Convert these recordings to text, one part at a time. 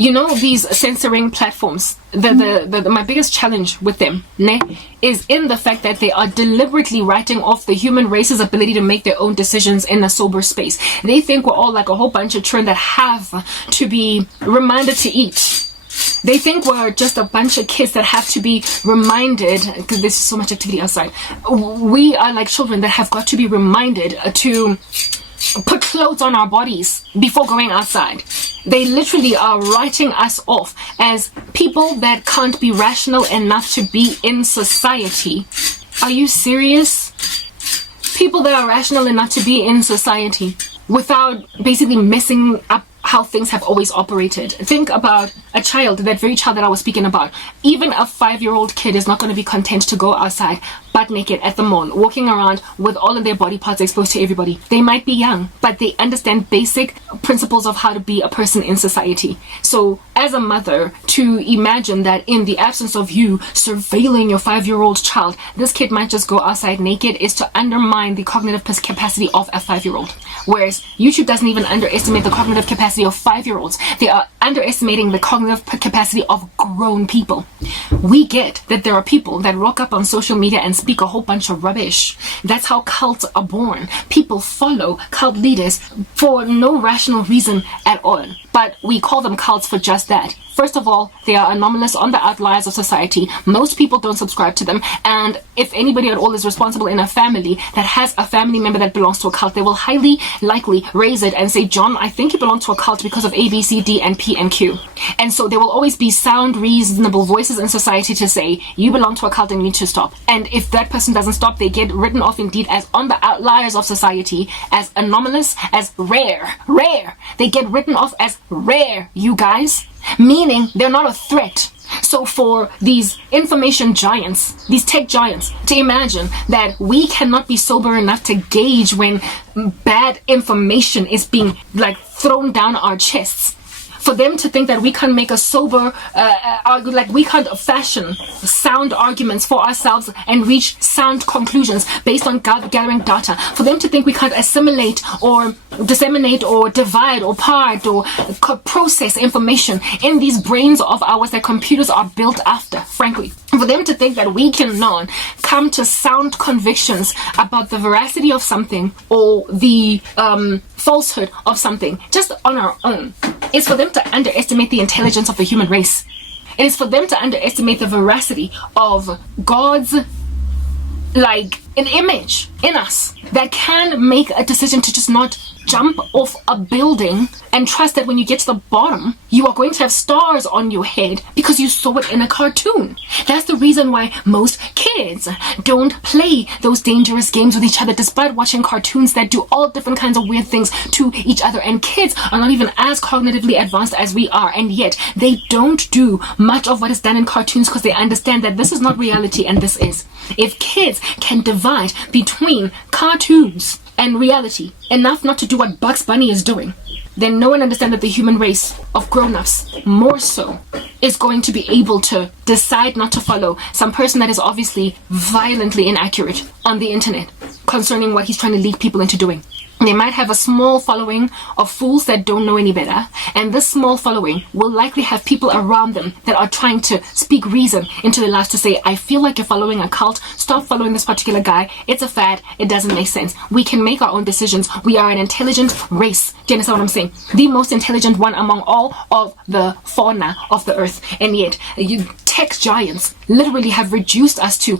these censoring platforms, my biggest challenge with them is in the fact that they are deliberately writing off the human race's ability to make their own decisions in a sober space. They think we're all like a whole bunch of children that have to be reminded to eat. They think we're just a bunch of kids that have to be reminded, because there's so much activity outside. We are like children that have got to be reminded to put clothes on our bodies before going outside. They literally are writing us off as people that can't be rational enough to be in society. Are you serious? People that are rational enough to be in society without basically messing up how things have always operated. Think about a child, that very child that I was speaking about. Even a 5-year-old kid is not going to be content to go outside butt naked at the mall, walking around with all of their body parts exposed to everybody. They might be young, but they understand basic principles of how to be a person in society. So as a mother, to imagine that in the absence of you surveilling your 5-year-old child, this kid might just go outside naked is to undermine the cognitive capacity of a 5-year-old. Whereas YouTube doesn't even underestimate the cognitive capacity of 5-year-olds. They are underestimating the cognitive capacity of grown people. We get that there are people that rock up on social media and speak a whole bunch of rubbish. That's how cults are born. People follow cult leaders for no rational reason at all. But we call them cults for just that. First of all, they are anomalous on the outliers of society. Most people don't subscribe to them. And if anybody at all is responsible in a family that has a family member that belongs to a cult, they will highly likely raise it and say, John, I think you belong to a cult because of A, B, C, D, and P, and Q. And so there will always be sound, reasonable voices in society to say, you belong to a cult and you need to stop. And if that person doesn't stop, they get written off indeed as on the outliers of society, as anomalous, as rare. They get written off as rare, you guys. Meaning they're not a threat. So for these information giants, these tech giants, to imagine that we cannot be sober enough to gauge when bad information is being thrown down our chests, for them to think that we can make a sober, we can't fashion sound arguments for ourselves and reach sound conclusions based on gathering data, for them to think we can't assimilate or disseminate or divide or part or process information in these brains of ours that computers are built after, frankly. For them to think that we cannot come to sound convictions about the veracity of something or the falsehood of something just on our own. It's for them to underestimate the intelligence of the human race. It is for them to underestimate the veracity of God's an image in us that can make a decision to just not jump off a building and trust that when you get to the bottom, you are going to have stars on your head because you saw it in a cartoon. That's the reason why most kids don't play those dangerous games with each other despite watching cartoons that do all different kinds of weird things to each other. And kids are not even as cognitively advanced as we are, and yet they don't do much of what is done in cartoons because they understand that this is not reality and this is. If kids can divide between cartoons and reality enough not to do what Bugs Bunny is doing, then no one understands that the human race of grown-ups, more so, is going to be able to decide not to follow some person that is obviously violently inaccurate on the internet concerning what he's trying to lead people into doing. They might have a small following of fools that don't know any better, and this small following will likely have people around them that are trying to speak reason into their lives to say, I feel like you're following a cult, stop following this particular guy, it's a fad, it doesn't make sense. We can make our own decisions. We are an intelligent race. Do you understand what I'm saying? The most intelligent one among all of the fauna of the earth, and yet you tech giants literally have reduced us to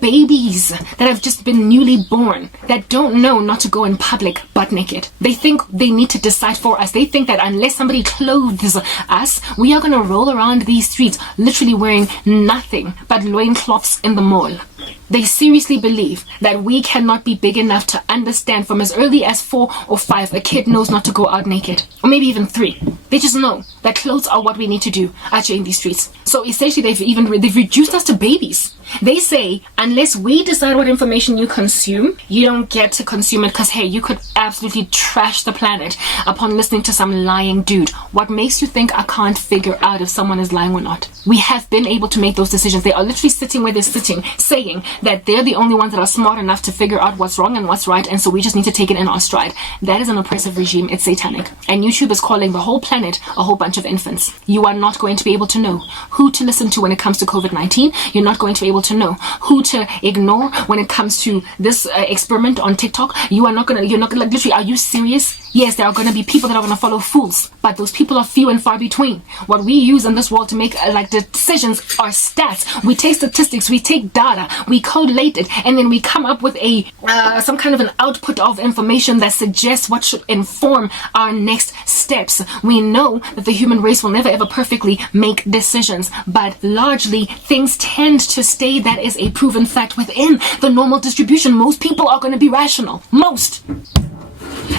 babies that have just been newly born, that don't know not to go in public butt naked. They think they need to decide for us. They think that unless somebody clothes us, we are going to roll around these streets literally wearing nothing but loincloths in the mall. They seriously believe that we cannot be big enough to understand from as early as 4 or 5 a kid knows not to go out naked, or maybe even 3. They just know that clothes are what we need to do out here in these streets. So essentially they've reduced us to babies. They say, unless we decide what information you consume, you don't get to consume it, because, hey, you could absolutely trash the planet upon listening to some lying dude. What makes you think I can't figure out if someone is lying or not? We have been able to make those decisions. They are literally sitting where they're sitting, saying that they're the only ones that are smart enough to figure out what's wrong and what's right, and so we just need to take it in our stride. That is an oppressive regime. It's satanic. And YouTube is calling the whole planet a whole bunch of infants. You are not going to be able to know who to listen to when it comes to COVID-19. You're not going to be able to know who to ignore when it comes to this experiment on TikTok. You're not gonna, like, literally, are you serious? Yes, there are going to be people that are going to follow fools, but those people are few and far between. What we use in this world to make decisions are stats. We take statistics, we take data, we collate it, and then we come up with a some kind of an output of information that suggests what should inform our next steps. We know that the human race will never ever perfectly make decisions, but largely things tend to stay. That is a proven fact within the normal distribution. Most people are going to be rational. Most.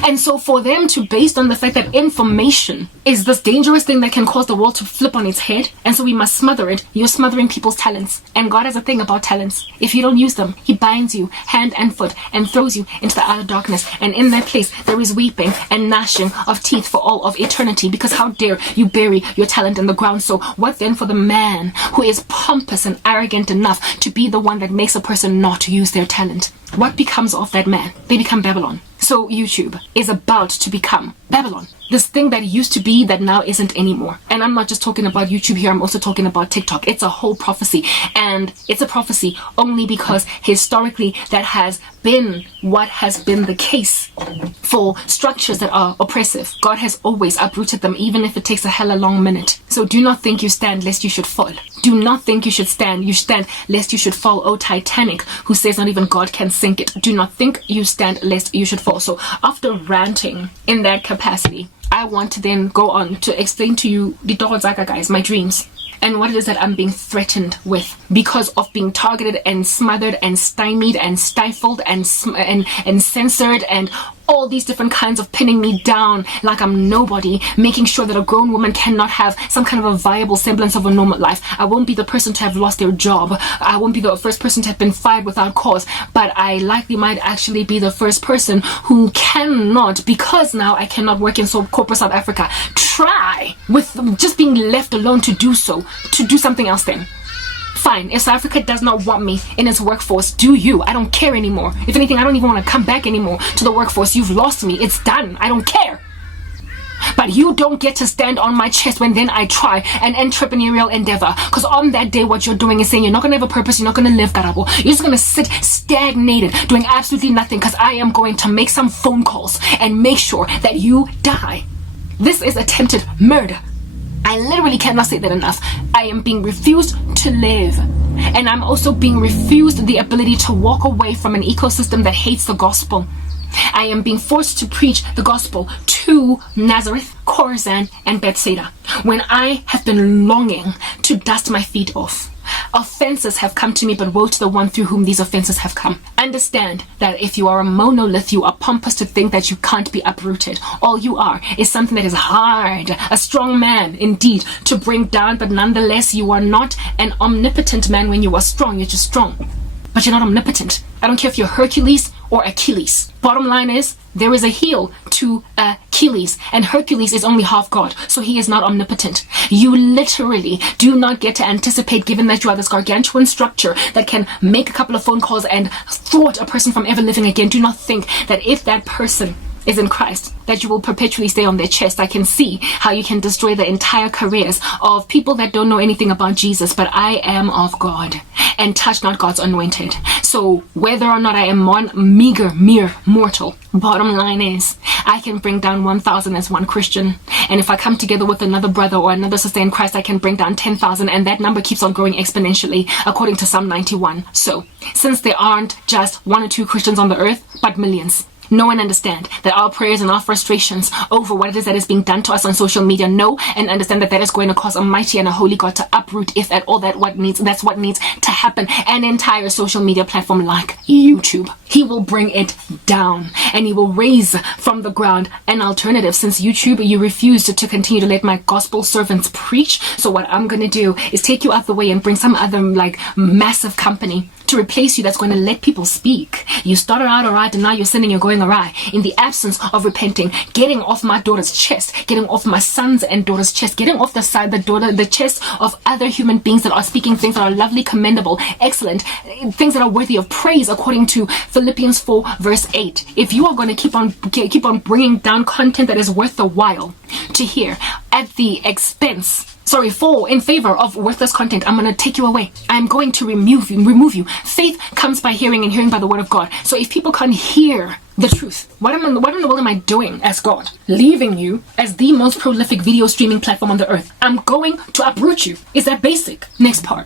And so for them to, based on the fact that information is this dangerous thing that can cause the world to flip on its head, and so we must smother it, you're smothering people's talents. And God has a thing about talents. If you don't use them, He binds you hand and foot and throws you into the outer darkness. And in that place, there is weeping and gnashing of teeth for all of eternity, because how dare you bury your talent in the ground? So what then for the man who is pompous and arrogant enough to be the one that makes a person not use their talent? What becomes of that man? They become Babylon. So YouTube is about to become Babylon. This thing that used to be that now isn't anymore. And I'm not just talking about YouTube here, I'm also talking about TikTok. It's a whole prophecy. And it's a prophecy only because historically that has been what has been the case for structures that are oppressive. God has always uprooted them, even if it takes a hella long minute. So do not think you stand lest you should fall. Do not think you should stand. You stand lest you should fall. Oh Titanic, who says not even God can sink it. Do not think you stand lest you should fall. So after ranting in that capacity, I want to then go on to explain to you the Dogodzaka guys, my dreams, and what it is that I'm being threatened with because of being targeted and smothered and stymied and stifled and censored and all these different kinds of pinning me down like I'm nobody, making sure that a grown woman cannot have some kind of a viable semblance of a normal life. I won't be the person to have lost their job. I won't be the first person to have been fired without cause, but I likely might actually be the first person who cannot, because now I cannot work in corporate South Africa, try with just being left alone to do so, to do something else then. Fine, if South Africa does not want me in its workforce, do you? I don't care anymore. If anything, I don't even want to come back anymore to the workforce. You've lost me. It's done. I don't care. But you don't get to stand on my chest when then I try an entrepreneurial endeavor. Because on that day, what you're doing is saying you're not going to have a purpose, you're not going to live, Karabo. You're just going to sit stagnated, doing absolutely nothing, because I am going to make some phone calls and make sure that you die. This is attempted murder. I literally cannot say that enough. I am being refused to live. And I'm also being refused the ability to walk away from an ecosystem that hates the gospel. I am being forced to preach the gospel to Nazareth, Khorasan, and Bethsaida, when I have been longing to dust my feet off. Offenses have come to me, but woe to the one through whom these offenses have come. Understand that if you are a monolith, you are pompous to think that you can't be uprooted. All you are is something that is hard, a strong man indeed to bring down, but nonetheless you are not an omnipotent man. When you are strong, you're just strong, but you're not omnipotent. I don't care if you're Hercules or Achilles. Bottom line is, there is a heel to Achilles, and Hercules is only half God, so he is not omnipotent. You literally do not get to anticipate, given that you are this gargantuan structure that can make a couple of phone calls and thwart a person from ever living again. Do not think that if that person is in Christ, that you will perpetually stay on their chest. I can see how you can destroy the entire careers of people that don't know anything about Jesus, but I am of God, and touch not God's anointed. So whether or not I am one mere mortal, bottom line is, I can bring down 1,000 as one Christian, and if I come together with another brother or another sister in Christ, I can bring down 10,000, and that number keeps on growing exponentially, according to Psalm 91. So, since there aren't just one or two Christians on the earth, but millions, know and understand that our prayers and our frustrations over what it is that is being done to us on social media, know and understand that that is going to cause a mighty and a holy God to uproot, if at all, that's what needs to happen, an entire social media platform like YouTube. He will bring it down, and he will raise from the ground an alternative. Since YouTube, you refused to continue to let my gospel servants preach, so what I'm going to do is take you out the way and bring some other like massive company to replace you that's going to let people speak. You started out alright, and now you're sinning, you're going awry. In the absence of repenting, getting off my daughter's chest, getting off my sons and daughters' chest, getting off the chest of other human beings that are speaking things that are lovely, commendable, excellent, things that are worthy of praise, according to Philippians 4 verse 8. If you are going to keep on bringing down content that is worth the while to hear at the expense, in favor of worthless content, I'm going to take you away. I'm going to remove you. Faith comes by hearing, and hearing by the word of God. So if people can't hear the truth, what in the world am I doing as God? Leaving you as the most prolific video streaming platform on the earth. I'm going to uproot you. Is that basic? Next part.